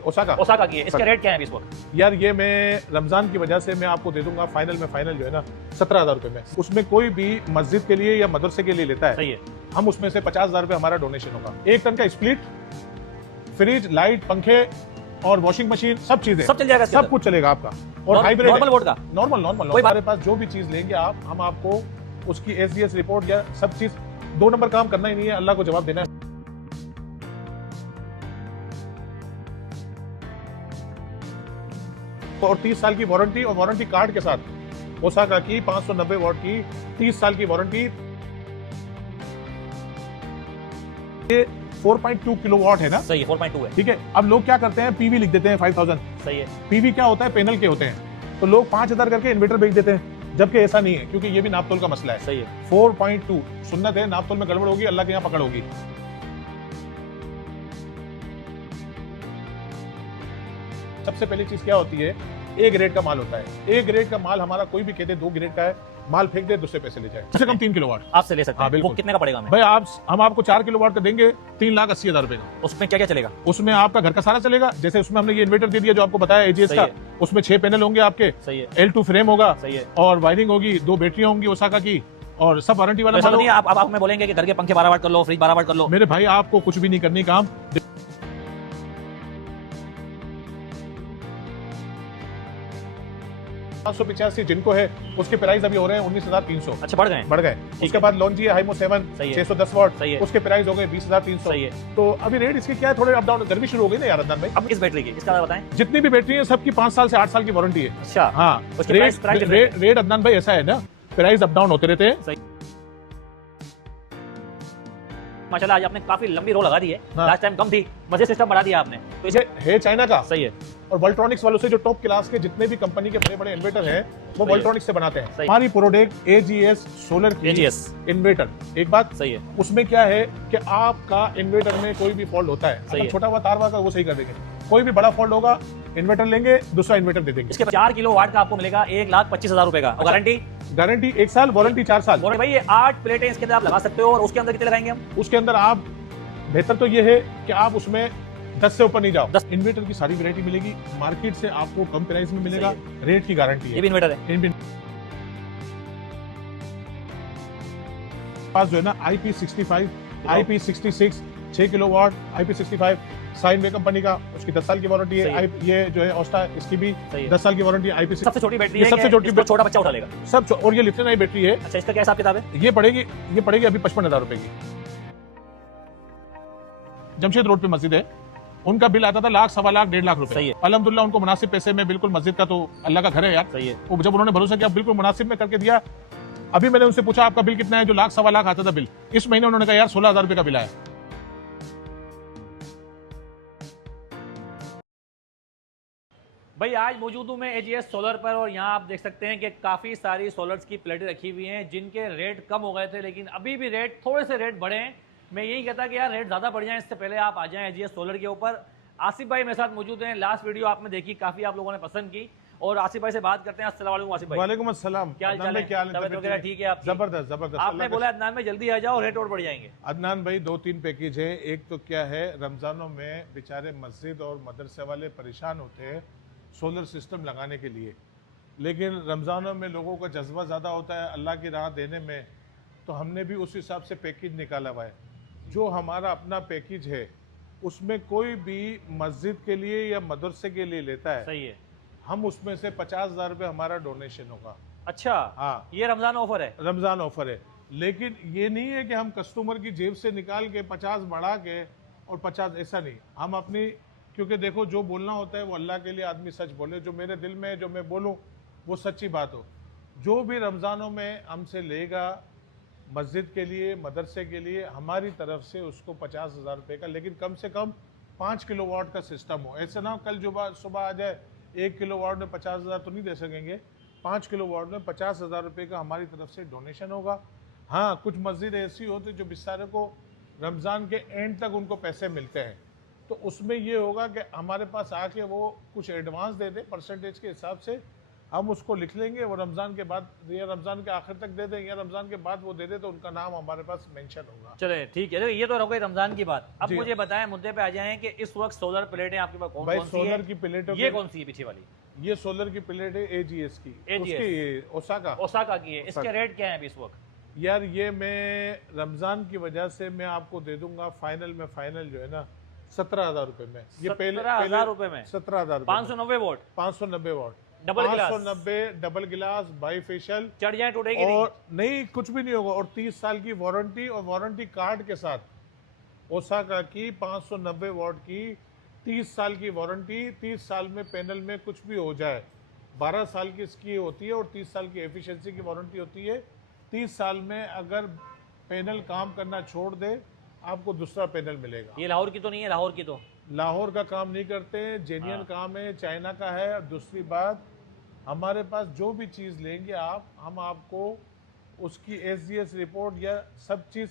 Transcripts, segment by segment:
Osaka Osaka की है, इसके रेट क्या है इस वक्त? यार ये मैं रमजान की वजह से मैं आपको दे दूंगा फाइनल जो है ना 17,000 रुपए में। उसमें कोई भी मस्जिद के लिए या मदरसे के लिए लेता है, सही है, हम उसमें से 50,000 रुपए हमारा डोनेशन होगा। 1 टन का स्प्लिट, फ्रिज, लाइट, पंखे और वॉशिंग मशीन, सब चीजें, सब चल जाएगा, सब कुछ चलेगा आपका। और हाइब्रिड नॉर्मल वोट का, नॉर्मल कोई हमारे पास जो भी चीज लेंगे आप, हम आपको उसकी एसडीएस रिपोर्ट या सब चीज, 2 नंबर काम करना ही नहीं है, अल्लाह को जवाब देना है। और 30 साल की वारंटी और वारंटी कार्ड के साथ ओसाका की 590 वॉट की 30 साल की वारंटी। ये 4.2 किलोवाट है ना? सही है, 4.2 है, ठीक है। अब लोग क्या करते हैं, पीवी लिख देते हैं 5000। सही है। पीवी क्या होता है, पैनल के होते हैं, तो लोग 5000 करके इन्वर्टर बेच देते हैं, जबकि ऐसा नहीं है, क्योंकि ये भी नापतोल का मसला है। सही है। 4.2 सुन्नत है, नापतोल में गड़बड़ होगी, अल्लाह के यहाँ पकड़ होगी। सबसे पहली चीज क्या होती है, ए ग्रेड का माल होता है। ए ग्रेड का माल हमारा कोई भी कहते 2 ग्रेड का है, माल फेंक दे, दूसरे पैसे ले जाए। कम से कम 3 किलोवाट आपसे ले सकते हाँ, हैं। वो कितने का पड़ेगा हमें? भाई हम आपको 4 किलोवाट का देंगे 3,80,000 रुपए का। उसमें क्या क्या चलेगा? उसमें आपका घर का सारा चलेगा। जैसे उसमें हमने ये इन्वर्टर दे दिया जो आपको बताया एजीएस का, उसमें 6 पैनल होंगे आपके। सही है। L2 फ्रेम होगा। सही है। और वायरिंग होगी, 2 बैटरियां होंगी ओसाका की, और सब वारंटी वाला माल होगा। आप हमें बोलेंगे कि घर के पंखे 12 वाट कर लो, फ्रिज 12 वाट कर लो। मेरे भाई आपको कुछ भी नहीं करनी काम। 585 जिनको है उसके प्राइस अभी हो रहे हैं 19,300। अच्छा, बढ़ गए। उसके बाद लॉन्जी है हाइमो 7 610 वॉट, उसके प्राइस हो गए 20,300। सही है। तो अभी रेट इसके क्या है, थोड़े अप डाउन, गर्मी शुरू हो गई ना यार अदनान भाई। अब इस बैटरी की इसका बताएं। जितनी भी बैटरी है सबकी 5 साल से 8 साल की वारंटी है। अच्छा हाँ, रेट अदनान भाई ऐसा है ना, प्राइस अप डाउन होते रहते हैं। माशाल्लाह आज आपने काफी लंबी रो लगा दी है। हाँ। लास्ट टाइम कम थी, मजे सिस्टम बढ़ा दिया आपने, तो ये है चाइना का। सही है। और वोल्ट्रॉनिक्स वालों से जो टॉप क्लास के जितने भी कंपनी के बड़े बड़े इन्वर्टर हैं वो वोल्ट्रॉनिक्स से बनाते हैं। हमारी प्रोडक्ट एजीएस सोलर की इन्वर्टर, एक बात सही है, उसमें क्या है कि आपका इन्वर्टर में कोई भी फॉल्ट होता है, अगर छोटा हुआ तार का वो सही कर देंगे। कोई भी बड़ा फॉल्ट होगा, इन्वर्टर लेंगे, दूसरा इन्वर्टर दे देंगे। इसके 4 किलोवाट का आपको मिलेगा 1,25,000 रुपए का। गारंटी 1 साल, वारंटी 4 साल। भाई ये 8 प्लेटें इसके अंदर आप लगा सकते हो, और उसके अंदर कितने लगाएंगे हम? उसके अंदर आप, बेहतर तो ये है कि आप उसमें 10 से ऊपर नहीं जाओ। 10 इन्वर्टर की सारी वैरायटी मिलेगी, मार्केट से आपको कम प्राइस में मिलेगा, रेट की गारंटी है। ये भी इन्वर्टर है। पास जो है ना IP65, IP66 6 kilowatt, IP65 sign वे कंपनी का, उसकी 10 साल की वारंटी है। ये जो है ओस्टा, इसकी भी 10 साल की वारंटी है। IP सबसे छोटी बैटरी है, सबसे छोटी, छोटा बच्चा उठा लेगा सब। और ये लिथियम आयन बैटरी है। अच्छा, इसका क्या हिसाब किताब है? ये पड़ेगी अभी 55,000 रुपए की। जमशेद रोड पे मस्जिद है, उनका बिल आता था 1,00,000, 1,15,000, 1,50,000 रुपए। अल्हम्दुलिल्लाह उनको मुनासिब पैसे में, बिल्कुल मस्जिद का तो अल्लाह का घर है यार। सही है। वो जब उन्होंने भरोसा किया, बिल्कुल मुनासिब में करके दिया। अभी मैंने उनसे पूछा आपका बिल कितना है, जो 1,00,000, 1,15,000 आता था बिल, इस महीने उन्होंने कहा यार 16,000 रुपए का बिल आया। भाई आज मौजूद हूँ मैं एजीएस सोलर पर, और यहाँ आप देख सकते हैं कि काफ़ी सारी सोलर्स की प्लेटें रखी हुई हैं जिनके रेट कम हो गए थे, लेकिन अभी भी थोड़े से रेट बढ़े हैं। मैं यही कहता कि यार रेट ज़्यादा बढ़ जाए, इससे पहले आप आ जाएं एजीएस सोलर के ऊपर। आसिफ भाई मेरे साथ मौजूद हैं। लास्ट वीडियो आपने देखी, काफ़ी आप लोगों ने पसंद की, और आसिफ भाई से बात करते हैं। अस्सलाम वालेकुम आसिफ भाई। वालेकुम अस्सलाम। क्या हाल है? तबीयत वगैरह ठीक है आपकी? जबरदस्त जबरदस्त। आपने बोला अदनान में जल्दी आ जाओ, रेट और बढ़ जाएंगे। अदनान भाई 2-3 पैकेज है। एक तो क्या है, रमजानों में बेचारे मस्जिद और मदरसे वाले परेशान होते हैं सोलर सिस्टम लगाने के लिए, लेकिन रमज़ानों में लोगों का जज्बा ज़्यादा होता है अल्लाह की राह देने में, तो हमने भी उस हिसाब से पैकेज निकाला हुआ है। जो हमारा अपना पैकेज है उसमें कोई भी मस्जिद के लिए या मदरसे के लिए लेता है, सही है, हम उसमें से 50,000 रुपये हमारा डोनेशन होगा। अच्छा हाँ, ये रमज़ान ऑफर है? रमज़ान ऑफर है, लेकिन ये नहीं है कि हम कस्टमर की जेब से निकाल के 50 बढ़ा के और 50, ऐसा नहीं। हम अपनी, क्योंकि देखो जो बोलना होता है वो अल्लाह के लिए आदमी सच बोले, जो मेरे दिल में है जो मैं बोलूँ वो सच्ची बात हो। जो भी रमज़ानों में हमसे लेगा मस्जिद के लिए मदरसे के लिए, हमारी तरफ से उसको 50,000 रुपये का, लेकिन कम से कम 5 किलोवाट का सिस्टम हो। ऐसा ना कल सुबह आ जाए 1 किलोवाट में 50,000 तो नहीं दे सकेंगे, 5 किलोवाट में 50,000 रुपये का हमारी तरफ से डोनेशन होगा। हाँ, कुछ मस्जिद ऐसी होती जो बेचारे को रमज़ान के एंड तक उनको पैसे मिलते हैं, तो उसमें ये होगा कि हमारे पास आके वो कुछ एडवांस दे दे परसेंटेज के हिसाब से, हम उसको लिख लेंगे, वो रमज़ान के बाद या रमज़ान के आखिर तक दे दें या रमज़ान के बाद वो दे दे, तो उनका नाम हमारे पास मेंशन होगा। चले ठीक है, ये तो हो गई रमजान की बात। अब जी। मुझे बताएं, मुद्दे पे आ जाएं कि इस वक्त सोलर प्लेटें आपके पास कौन भाई कौन सी सोलर है? की प्लेटों ये के- कौन सी है पीछे वाली? ये सोलर की प्लेट है AGS की, AGS। उसकी ओसाका। ओसाका की है। इसके ओसाका। रेट क्या है अभी इस वक्त? यार ये मैं रमज़ान की वजह से मैं आपको दे दूंगा फाइनल में, फाइनल जो है ना 17,000 रुपए में। ये 17,000 रुपए में 17,000 590 वोट 590 वाट, डबल गिलास 590 डबल गिलास बाई फेशियल, चढ़ जाए टूटेगी नहीं? और नहीं कुछ भी नहीं होगा, और 30 साल की वारंटी, और वारंटी कार्ड के साथ ओसाका की 590 वाट की 30 साल की वारंटी। 30 साल में पैनल में कुछ भी हो जाए, 12 साल की इसकी होती है और 30 साल की एफिशिएंसी की वारंटी होती है। 30 साल में अगर पैनल काम करना छोड़ दे, आपको दूसरा पैनल मिलेगा। ये लाहौर की तो नहीं है? लाहौर की तो लाहौर का काम नहीं करते, जेन्युइन हाँ। काम है, चाइना का है। और दूसरी बात, हमारे पास जो भी चीज़ लेंगे आप, हम आपको उसकी SGS रिपोर्ट या सब चीज़,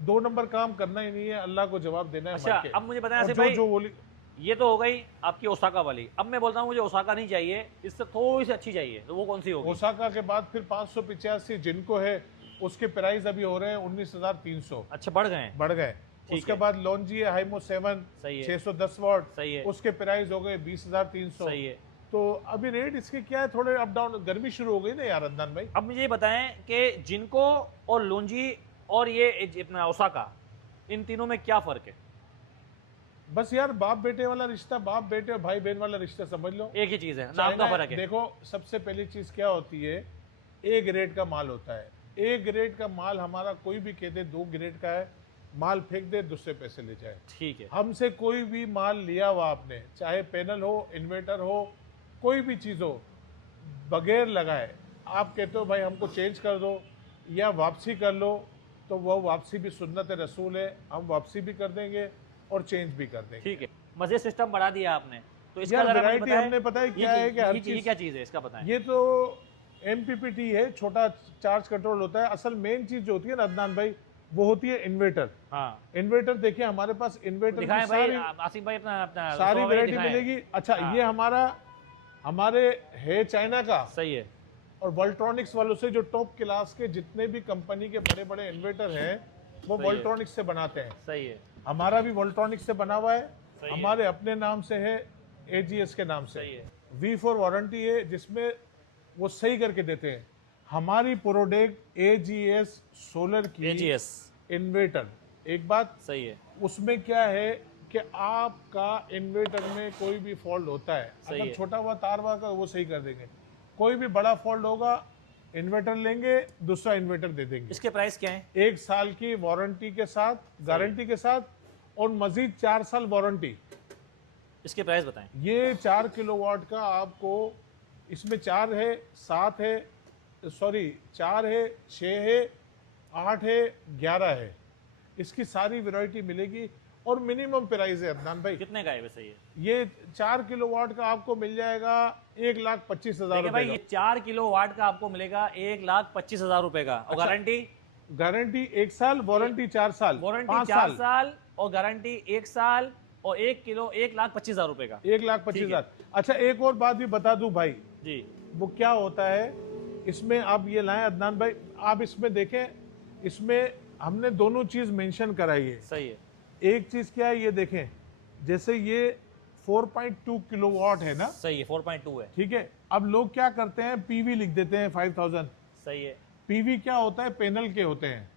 2 नंबर काम करना ही नहीं है, अल्लाह को जवाब देना है। अच्छा, भर के। अब मुझे बताएं और आसिफ जो भाई, जो बोली, ये तो हो गई आपकी ओसाका वाली। अब मैं बोलता हूँ मुझे ओसाका नहीं चाहिए, इससे थोड़ी सी अच्छी चाहिए, तो वो कौन सी होगी? ओसाका के बाद फिर 585 जिनको है, उसके प्राइस अभी हो रहे हैं 19,300, अच्छा, बढ़ गए हैं। बढ़ गए। ठीक उसके है। बाद लॉन्जी है हाइमो 7 सही है। 610 वाट, सही है। उसके प्राइस हो गए 20,300। सही है। तो अभी रेट इसके क्या है, थोड़े अप डाउन, गर्मी शुरू हो गई ना यार अदनान भाई। अब मुझे ये बताएं कि जिनको और लुंजी और ये अपना ओसाका, इन तीनों में क्या फर्क है? बस यार बाप बेटे वाला रिश्ता, बाप बेटे और भाई बहन वाला रिश्ता समझ लो। एक ही चीज है, नाम का चाइना- फर्क है। देखो सबसे पहली चीज क्या होती है, ए ग्रेड का माल होता है। ए ग्रेड का माल हमारा कोई भी कह दे 2 ग्रेड का है, माल फेंक दे, दूसरे पैसे ले जाए। ठीक है। हमसे कोई भी माल लिया हुआ आपने, चाहे पैनल हो, इन्वर्टर हो, कोई भी चीज़ हो, बगैर लगाए आप कहते हो भाई हमको चेंज कर दो या वापसी कर लो, तो वो वापसी भी सुन्नत रसूल है, हम वापसी भी कर देंगे और चेंज भी कर देंगे। ठीक है, मजे सिस्टम बढ़ा दिया आपने, तो इसका यार जरा मुझे वैरायटी बताएं, हमने पता है क्या है कि हर ये चीज, क्या चीज़ है इसका बताएं। ये तो MPPT है, छोटा चार्ज कंट्रोल होता है। असल मेन चीज जो होती है ना अदनान भाई, वो होती है इन्वर्टर। हाँ, इन्वर्टर देखिए हमारे पास इन्वर्टर की दिखाएं भाई, सारी आसिफ भाई अपना अपना सारी सोफा वैरायटी दिखाएं। मिलेगी। अच्छा हाँ। ये हमारे है चाइना का, सही है। और वोल्ट्रॉनिक्स वालों से जो टॉप क्लास के जितने भी कंपनी के बड़े बड़े इन्वर्टर हैं, वो सही है। वोल्ट्रॉनिक्स से बनाते हैं। सही है। हमारा भी वोल्ट्रॉनिक्स से बना हुआ है, सही है। हमारे अपने नाम से है, AGS के नाम से। सही है। V4 वारंटी है, जिसमें वो सही करके देते हैं। हमारी प्रोडक्ट AGS सोलर की AGS इन्वर्टर, एक बात सही है। उसमें क्या है कि आपका इन्वर्टर में कोई भी फॉल्ट होता है, सही अगर है। छोटा हुआ तार हुआ का वो सही कर देंगे। कोई भी बड़ा फॉल्ट होगा, इन्वर्टर लेंगे, दूसरा इन्वर्टर दे देंगे। इसके प्राइस क्या है? 1 साल की वारंटी के साथ, गारंटी के साथ, और मजीद 4 साल वारंटी। इसके प्राइस बताएं। ये 4 किलोवाट का आपको, इसमें 4 है, 7 है, सॉरी 4 है, 6 है, 8 है, 11 है। इसकी सारी वैरायटी मिलेगी और मिनिमम प्राइस है अदनान भाई। कितने का है वैसे ये? ये 4 किलोवाट का आपको मिल जाएगा 1,25,000 देखिए भाई, रुपए ये 4 किलो वाट का आपको मिलेगा 1,25,000 रुपए का, और अच्छा। गारंटी? का। गारंटी 1 साल, वारंटी 4 साल, वारंटी 5 4 साल, साल और गारंटी 1 साल, और 1 किलो 1,25,000 रुपए का। 1,25,000। अच्छा एक और बात भी बता दूं भाई, जी। वो क्या होता है इसमें, आप ये लाएं अदनान भाई, आप इसमें देखें, इसमें हमने दोनों चीज मेंशन कराई है। सही है। एक चीज क्या है, ये देखें, जैसे ये 4.2 किलोवाट है ना, सही है, 4.2 है। ठीक है। अब लोग क्या करते हैं, PV लिख देते हैं 5000। सही है। PV क्या होता है, पैनल के होते हैं,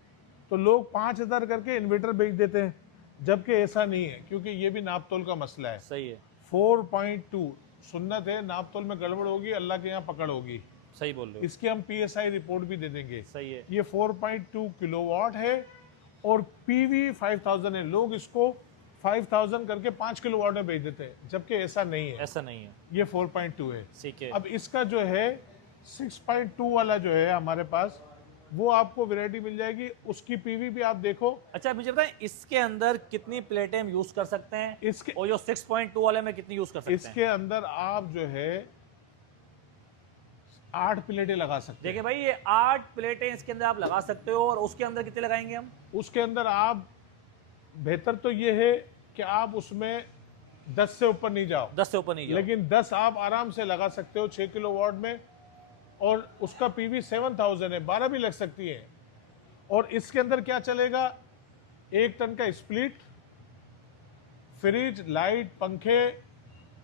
तो लोग 5,000 करके इन्वर्टर बेच देते हैं, जबकि ऐसा नहीं है, क्योंकि ये भी नापतोल का मसला है। सही है। 4.2 सुन्नत है, नापतोल में गड़बड़ होगी, अल्लाह के यहाँ पकड़ होगी। सही बोल रहे हो। इसकी हम PSI रिपोर्ट भी दे देंगे। सही है। ये 4.2 किलोवाट है और PV 5000 है। लोग इसको 5000 करके 5 किलोवाट में बेच देते हैं, जबकि ऐसा नहीं है, ऐसा नहीं है। ये 4.2 है। ठीक है। अब इसका जो है 6.2 वाला जो है हमारे पास, वो आपको वैरायटी मिल जाएगी, उसकी PV भी आप देखो। अच्छा मुझे बताएं, इसके अंदर कितनी प्लेटें हम यूज कर सकते हैं, इसके और जो 6.2 वाले में कितनी यूज कर सकते हैं? इसके अंदर आप जो है 8 प्लेटें लगा सकते देखिए हैं। भाई, ये 8 प्लेटें इसके अंदर आप लगा सकते हो, और उसके अंदर कितने लगाएंगे हम? उसके अंदर आप, बेहतर तो ये है कि आप उसमें 10 से ऊपर नहीं जाओ, 10 से ऊपर नहीं जाओ। लेकिन 10 आप आराम से लगा सकते हो 6 किलोवाट में, और उसका पीवी 7000 है, 12 भी लग सकती है। और इसके अंदर क्या चलेगा, 1 टन का स्प्लिट, फ्रिज, लाइट, पंखे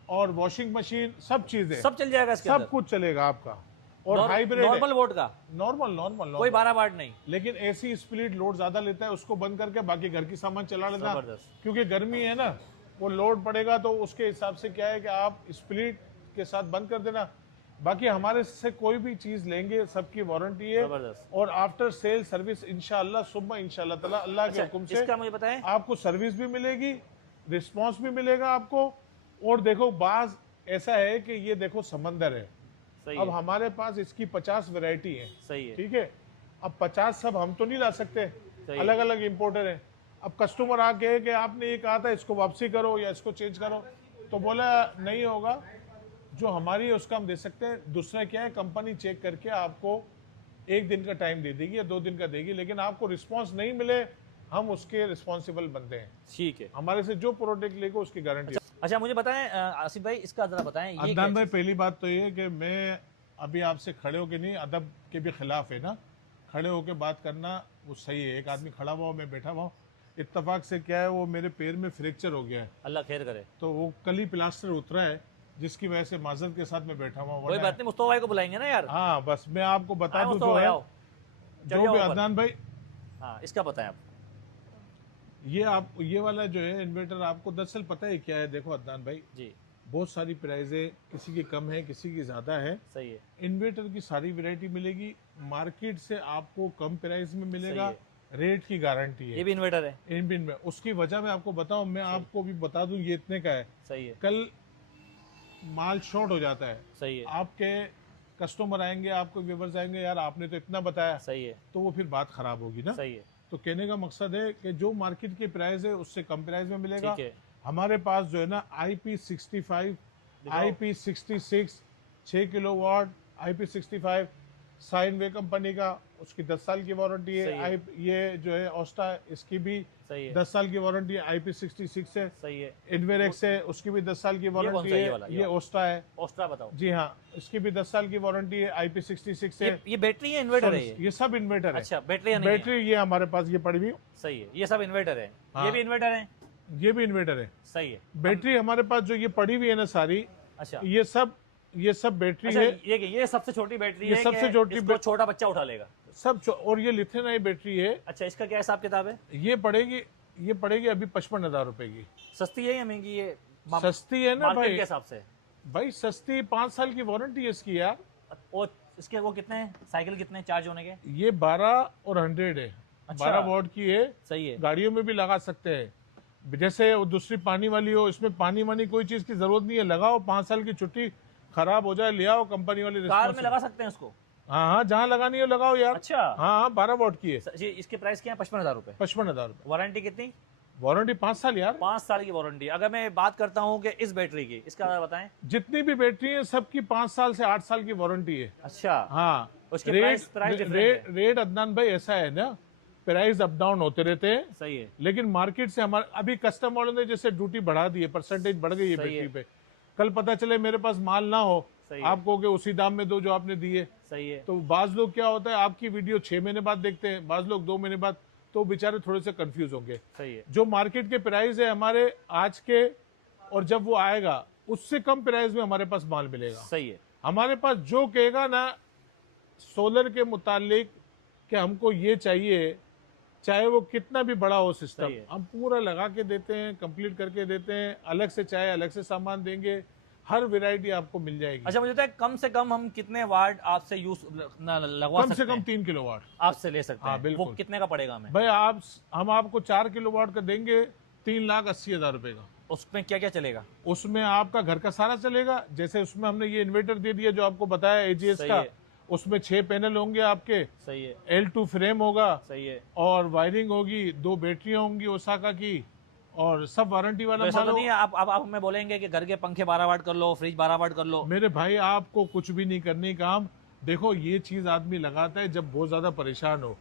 और वॉशिंग मशीन, सब चीजें, सब चल जाएगा इसके सब कुछ चलेगा आपका। और हाइब्रिड नॉर्मल वोट का, नॉर्मल कोई 12 वाट नहीं। लेकिन एसी स्प्लिट लोड ज्यादा लेता है, उसको बंद करके बाकी घर की सामान चला लेना, जबरदस्त। क्योंकि गर्मी है ना, वो लोड पड़ेगा तो उसके हिसाब से क्या है कि आप स्प्लिट के साथ बंद कर देना। बाकी हमारे से कोई भी चीज लेंगे सबकी वारंटी है, जबरदस्त। और आफ्टर सेल सर्विस इंशाल्लाह सुबह इंशाल्लाह ताला अल्लाह के हुक्म से इसका मुझे बताएं, आपको सर्विस भी मिलेगी, रिस्पांस भी मिलेगा आपको। और देखो बाज ऐसा है कि ये देखो समंदर है, सही अब है, हमारे पास इसकी 50 वैरायटी है, सही है, ठीक है। अब 50 सब हम तो नहीं ला सकते, सही अलग अलग इंपोर्टर है। अब कस्टमर आके कि आपने ये कहा था इसको वापसी करो या इसको चेंज करो, तो बोला नहीं होगा, जो हमारी है उसका हम दे सकते हैं। दूसरा क्या है, कंपनी चेक करके आपको 1 दिन का टाइम दे देगी या 2 दिन का देगी, लेकिन आपको रिस्पांस नहीं मिले हम उसके रिस्पॉन्सिबल बनते हैं। ठीक है। हमारे से जो प्रोडक्ट लेगा उसकी गारंटी। अच्छा मुझे बताएं आसिफ भाई, इसका जरा बताएं ये अदनान भाई, पहली बात तो ये है कि मैं अभी आपसे खड़े होके नहीं, अदब के भी खिलाफ है ना, खड़े होके बात करना वो सही है। एक आदमी खड़ा हुआ, मैं बैठा हुआ, इत्तेफाक से क्या है वो मेरे पैर में फ्रैक्चर हो गया है, अल्लाह खैर करे, तो वो कल ही प्लास्टर उतरा है, जिसकी वजह से माजरत के साथ मैं बैठा हुआ। कोई बात नहीं, मुस्तफा भाई को बुलाएंगे ना यार। हाँ बस मैं आपको बता दूं मुस्तफा जो भाई है, आओ, जो भी अदनान भाई, हाँ इसका बताएं आप। ये आप ये वाला जो है इन्वर्टर आपको दरअसल पता है क्या है, देखो अदनान भाई जी बहुत सारी प्राइस है, किसी की कम है किसी की ज्यादा है। सही है, इन्वर्टर की सारी वैरायटी मिलेगी, मार्केट से आपको कम प्राइस में मिलेगा, सही रेट की गारंटी ये है भी इन्वर्टर है, इन बिन में। उसकी वजह मैं आपको बताऊं, मैं आपको भी बता दूं ये इतने का है, सही है, कल माल शॉर्ट हो जाता है, सही है, आपके कस्टमर आएंगे, आपको व्यूवर्स आएंगे, यार आपने तो इतना बताया, सही है, तो वो फिर बात खराब होगी ना। सही है, तो कहने का मकसद है कि जो मार्केट की प्राइस है उससे कम प्राइस में मिलेगा। ठीक है। हमारे पास जो है ना IP65, IP66 6 kilowatt, IP65 sign वे कंपनी का, उसकी 10 साल की वारंटी सही है। है। ये जो है ओस्टा, इसकी भी सही है, 10 साल की वारंटी है, IP66 है। सही है। इन्वेरेक्स है, उसकी भी 10 साल की कौन वारंटी सा है ये है। वाला? ये ये ओस्टा है, ओस्ट्रा बताओ। जी हाँ, इसकी भी 10 साल की वारंटी है। IP66 है। ये बैटरी है इन्वर्टर है ये? ये सब इन्वर्टर है। अच्छा बैटरी या नहीं है? बैटरी ये हमारे पास ये पड़ी हुई, सही है, ये सब इन्वर्टर है, हाँ। ये भी इन्वर्टर है, ये भी इन्वर्टर है। सही है। बैटरी हमारे पास जो ये पड़ी हुई है ना सारी, अच्छा ये सब बैटरी अच्छा, है। ये सबसे छोटी बैटरी ये है सबसे कि छोटी इसको छोटा बच्चा उठा लेगा? और ये लिथियम आयन बैटरी है। अच्छा इसका क्या हिसाब किताब है? ये पड़ेगी अभी 55,000 रुपए की। सस्ती है या महंगी है? सस्ती है ना मार्केट भाई, के हिसाब से भाई सस्ती, 5 साल की वारंटी है इसकी यार। और इसके वो कितने हैं साइकिल, कितने हैं चार्ज होने के? ये 12 और 100 है। अच्छा। 12 वॉट की है, सही है, गाड़ियों में भी लगा सकते हैं। जैसे वो दूसरी पानी वाली हो, इसमें पानी वानी कोई चीज की जरूरत नहीं है, लगाओ 5 साल की छुट्टी, खराब हो जाए ले आओ, कंपनी वाली कार में responsible। लगा सकते हैं उसको? हाँ हाँ, जहाँ लगानी हो लगाओ यार। अच्छा हाँ 12 वॉट की है, जी, इसके प्राइस क्या है? 55,000 रुपए। 55,000 रुपए। वारंटी कितनी? वारंटी 5 साल यार। 5 साल की वारंटी। अगर मैं बात करता हूँ कि इस बैटरी की, इसका बताएं। जितनी भी बैटरी है सबकी 5 साल से 8 साल की वारंटी है। अच्छा हाँ, उसके रेट प्राइस डिफरेंट है। रेट अदनान भाई ऐसा है ना, प्राइस अप डाउन होते रहते हैं, सही है, लेकिन मार्केट से हमारे अभी कस्टम वालों ने जैसे ड्यूटी बढ़ा दी है, परसेंटेज बढ़ गई है सही बैटरी है। पे। कल पता चले मेरे पास माल ना हो, सही है, आप कहोगे उसी दाम में दो जो आपने दिए। सही है, तो बाज लोग क्या होता है, आपकी वीडियो 6 महीने बाद देखते हैं, बाज लोग 2 महीने बाद, तो बेचारे थोड़े से कंफ्यूज होंगे। सही है, जो मार्केट के प्राइस है हमारे आज के, और जब वो आएगा उससे कम प्राइस में हमारे पास माल मिलेगा। सही है। हमारे पास जो कहेगा ना सोलर के मुतालिक कि हमको ये चाहिए, चाहे वो कितना भी बड़ा हो सिस्टम, सही है। हम पूरा लगा के देते हैं, कंप्लीट करके देते हैं। अलग से चाहे अलग से सामान देंगे, हर वैरायटी आपको मिल जाएगी। अच्छा मुझे बताए कम से कम हम कितने वाट आपसे यूज लगवा कम सकते से कम हैं? 3 किलोवाट आपसे ले सकते हाँ, हैं? बिल्कुल। वो कितने का पड़ेगा हमें? भाई हम आपको 4 किलोवाट का देंगे 3,80,000 रुपए का। उसमें क्या क्या चलेगा? उसमें आपका घर का सारा चलेगा। जैसे उसमें हमने ये इन्वर्टर दे दिया जो आपको बताया एजीएस सही का, है। उसमें 6 पैनल होंगे आपके, सही है, L2 फ्रेम होगा, सही है। और वायरिंग होगी, 2 बैटरियां होंगी ओसाका की, और सब वारंटी वाला तो ऐसा माल तो हो। नहीं है आप हमें बोलेंगे कि घर के पंखे 12 वाट कर लो, फ्रिज 12 वाट कर लो? मेरे भाई आपको कुछ भी नहीं करने काम। देखो ये चीज आदमी लगाता है जब बहुत ज्यादा परेशान हो।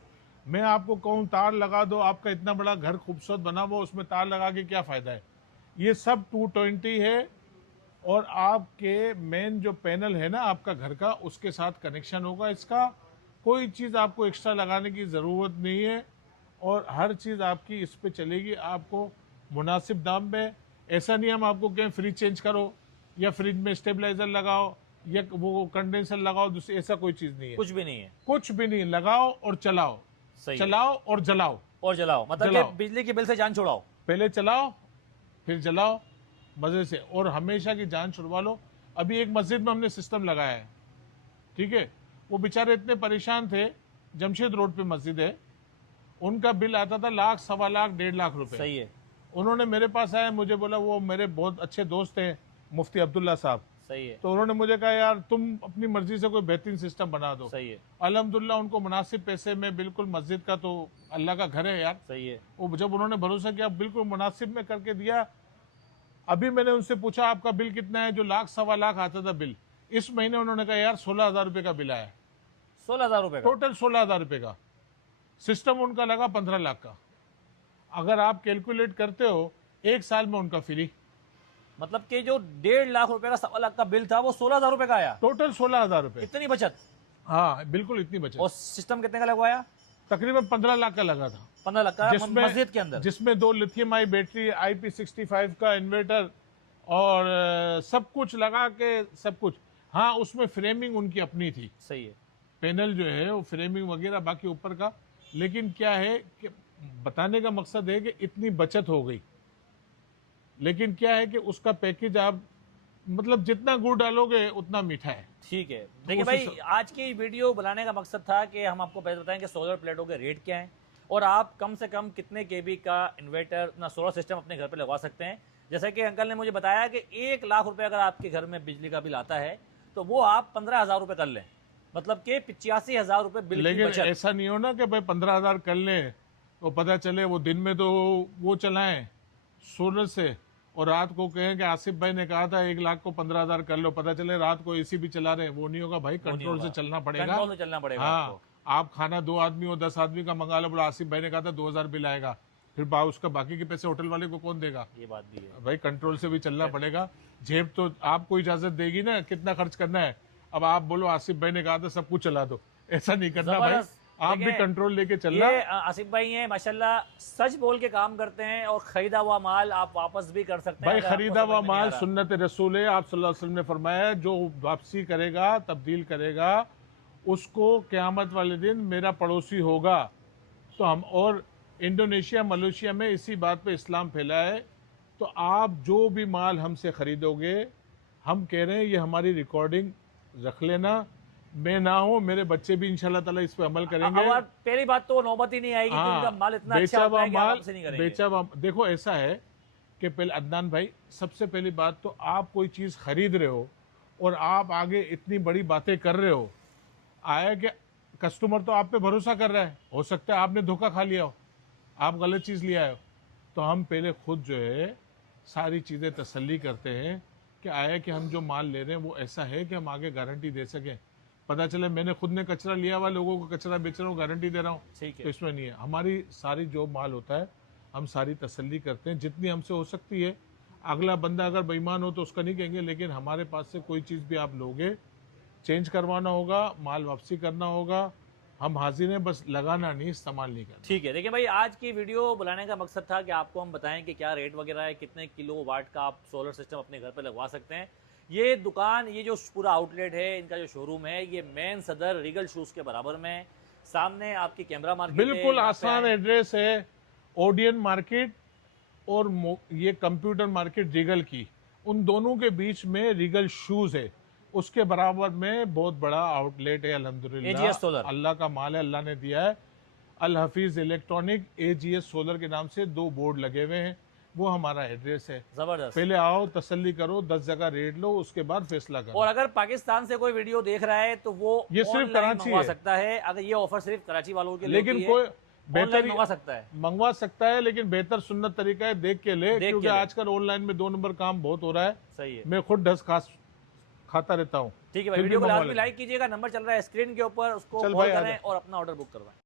मैं आपको कहूँ तार लगा दो, आपका इतना बड़ा घर खूबसूरत बना हुआ, उसमें तार लगा के क्या फायदा है। ये सब 220 है, और आपके मेन जो पैनल है ना आपका घर का, उसके साथ कनेक्शन होगा इसका। कोई चीज़ आपको एक्स्ट्रा लगाने की ज़रूरत नहीं है और हर चीज़ आपकी इस पे चलेगी आपको मुनासिब दाम में। ऐसा नहीं हम आपको कहें फ्रिज चेंज करो या फ्रिज में स्टेबलाइजर लगाओ या वो कंडेंसर लगाओ, दूसरी ऐसा कोई चीज़ नहीं है, कुछ भी नहीं है। कुछ भी नहीं। लगाओ और चलाओ, सही है। चलाओ और जलाओ। और जलाओ, मतलब जलाओ। कि बिजली के बिल से जान छुड़ाओ। पहले चलाओ फिर जलाओ मज़े से, और हमेशा की जान छुड़वा लो। अभी एक मस्जिद में हमने सिस्टम लगाया है, ठीक है, वो बेचारे इतने परेशान थे, जमशेद रोड पे मस्जिद है, उनका बिल आता था 1,00,000, 1,15,00,000, 1,50,000 रुपए। सही है। उन्होंने मेरे पास आया, मुझे बोला, वो मेरे बहुत अच्छे दोस्त हैं मुफ्ती अब्दुल्ला साहब, सही है। तो उन्होंने मुझे कहा यार तुम अपनी मर्जी से कोई बेहतरीन सिस्टम बना दो। सही है। अल्हम्दुलिल्लाह उनको मुनासिब पैसे में बिल्कुल, मस्जिद का तो अल्लाह का घर है यार, सही है। वो जब उन्होंने भरोसा किया बिल्कुल मुनासिब में करके दिया। अभी मैंने उनसे पूछा आपका बिल कितना है, जो 1,00,000, 1,15,00,000 आता था बिल, इस महीने उन्होंने कहा यार 16,000 रुपये का बिल आया। 16,000 रुपए का टोटल 16,000 रुपये का सिस्टम उनका लगा 15 लाख का। अगर आप कैलकुलेट करते हो एक साल में उनका फ्री, मतलब कि जो 1.5 लाख रुपए का 1.25 लाख का बिल था वो 16,000 रुपए का आया। टोटल 16,000 रुपये। इतनी बचत। हाँ बिल्कुल इतनी बचत। और सिस्टम कितने का लगवाया? तकरीबन 15 लाख का लगा था। 15 लाख का मस्जिद के अंदर, जिसमें 2 लिथियम आई बैटरी, IP65 का इन्वर्टर और सब कुछ लगा के सब कुछ। हाँ उसमें फ्रेमिंग उनकी अपनी थी, सही है। पैनल जो है वो फ्रेमिंग वगैरह बाकी ऊपर का, लेकिन क्या है कि बताने का मकसद है कि इतनी बचत हो गई, लेकिन क्या है कि उसका पैकेज आप मतलब जितना गुड़ डालोगे उतना मीठा है। ठीक है। देखिए भाई, आज की वीडियो बनाने का मकसद था कि हम आपको पहले बताएं कि सोलर प्लेटों के रेट क्या हैं और आप कम से कम कितने केबी का इन्वर्टर ना सोलर सिस्टम अपने घर पे लगवा सकते हैं। जैसे कि अंकल ने मुझे बताया कि 1 लाख रुपए अगर आपके घर में बिजली का बिल आता है तो वो आप 15,000 रुपये कर लें, मतलब कि 85,000 रुपये बिल की लेकिन बचत। ऐसा नहीं हो ना कि भाई 15,000 कर लें तो पता चले वो दिन में तो वो चलाएं सोलर से और रात को कहें कि आसिफ भाई ने कहा था 1 लाख को 15,000 कर लो, पता चले रात को एसी भी चला रहे हैं। वो नहीं होगा भाई, कंट्रोल से चलना पड़ेगा। कंट्रोल से चलना पड़ेगा हाँ आपको। आप खाना 2 आदमी और 10 आदमी का मंगा लो, बोला आसिफ भाई ने कहा था 2,000 बिल आएगा, फिर उसका बाकी के पैसे होटल वाले को कौन देगा? ये बात भी है भाई कंट्रोल से भी चलना पड़ेगा। जेब तो आपको इजाजत देगी ना कितना खर्च करना है। अब आप बोलो आसिफ भाई ने कहा था सब कुछ चला दो, ऐसा नहीं करना भाई, आप भी कंट्रोल लेके चलना। ये आसिफ भाई हैं माशाल्लाह, सच बोल के काम करते हैं और खरीदा हुआ माल आप वापस भी कर सकते हैं। भाई खरीदा हुआ माल सुन्नत रसूल है, आप सल्लल्लाहु अलैहि वसल्लम ने फरमाया जो वापसी करेगा, तब्दील करेगा, उसको क़यामत वाले दिन मेरा पड़ोसी होगा। तो हम और इंडोनेशिया, मलेशिया में इसी बात पे इस्लाम फैला है। तो आप जो भी माल हमसे खरीदोगे, हम कह रहे हैं ये हमारी रिकॉर्डिंग रख लेना, मैं ना हो मेरे बच्चे भी इंशाल्लाह ताला इस पे अमल करेंगे। और पहली बात तो नौबत ही नहीं आएगी कि उनका माल इतना अच्छा होता है कि आप हमसे नहीं करेंगे। बेचा हुआ देखो ऐसा है कि पहले अदनान भाई, सबसे पहली बात तो आप कोई चीज़ खरीद रहे हो और आप आगे इतनी बड़ी बातें कर रहे हो, आया कि कस्टमर तो आप पे भरोसा कर रहा है, हो सकता है आपने धोखा खा लिया हो, आप गलत चीज़ लिया हो। तो हम पहले खुद जो है सारी चीज़ें तसल्ली करते हैं कि आया कि हम जो माल ले रहे हैं वो ऐसा है कि हम आगे गारंटी दे सकें। पता चले मैंने खुद ने कचरा लिया हुआ, लोगों को कचरा बेच रहा हूँ, गारंटी दे रहा हूँ, तो इसमें नहीं है। हमारी सारी जो माल होता है हम सारी तसल्ली करते हैं जितनी हमसे हो सकती है। अगला बंदा अगर बेईमान हो तो उसका नहीं कहेंगे, लेकिन हमारे पास से कोई चीज़ भी आप लोगे, चेंज करवाना होगा, माल वापसी करना होगा, हम हाजिर हैं, बस लगाना नहीं, इस्तेमाल नहीं करना। ठीक है। देखिए भाई, आज की वीडियो बुलाने का मकसद था कि आपको हम बताएं कि क्या रेट वगैरह है, कितने किलो वाट का आप सोलर सिस्टम अपने घर पे लगवा सकते हैं। ये दुकान, ये जो पूरा आउटलेट है, इनका जो शोरूम है, ये मेन सदर रीगल शूज़ के बराबर में है। सामने आपकी कैमरा मार्केट, बिल्कुल आसान एड्रेस है, ओडियन मार्केट और ये कंप्यूटर मार्केट रीगल की, उन दोनों के बीच में रीगल शूज़ है, उसके बराबर में बहुत बड़ा आउटलेट है। अल्हम्दुलिल्लाह AGS सोलर, अल्लाह का माल है, अल्लाह ने दिया है। अल हफीज़ इलेक्ट्रॉनिक AGS सोलर के नाम से 2 बोर्ड लगे हुए हैं, वो हमारा एड्रेस है। जबरदस्त। पहले आओ, तसल्ली करो, 10 जगह रेट लो, उसके बाद फैसला करो। और अगर पाकिस्तान से कोई वीडियो देख रहा है तो वो ये सिर्फ कराची मंगवा है, सकता है। अगर ये ऑफर सिर्फ कराची वालों के लिए, लेकिन कोई बेहतर मंगवा सकता है, मंगवा सकता है, लेकिन बेहतर सुन्नत तरीका है देख के ले, क्योंकि आजकल ऑनलाइन में 2 नंबर काम बहुत हो रहा है। सही है, मैं खुद ढस खाता रहता हूँ। ठीक है भाई, वीडियो को लाजमी लाइक कीजिएगा, नंबर चल रहा है स्क्रीन के ऊपर, उसको कॉल करें और अपना ऑर्डर बुक करवाएं।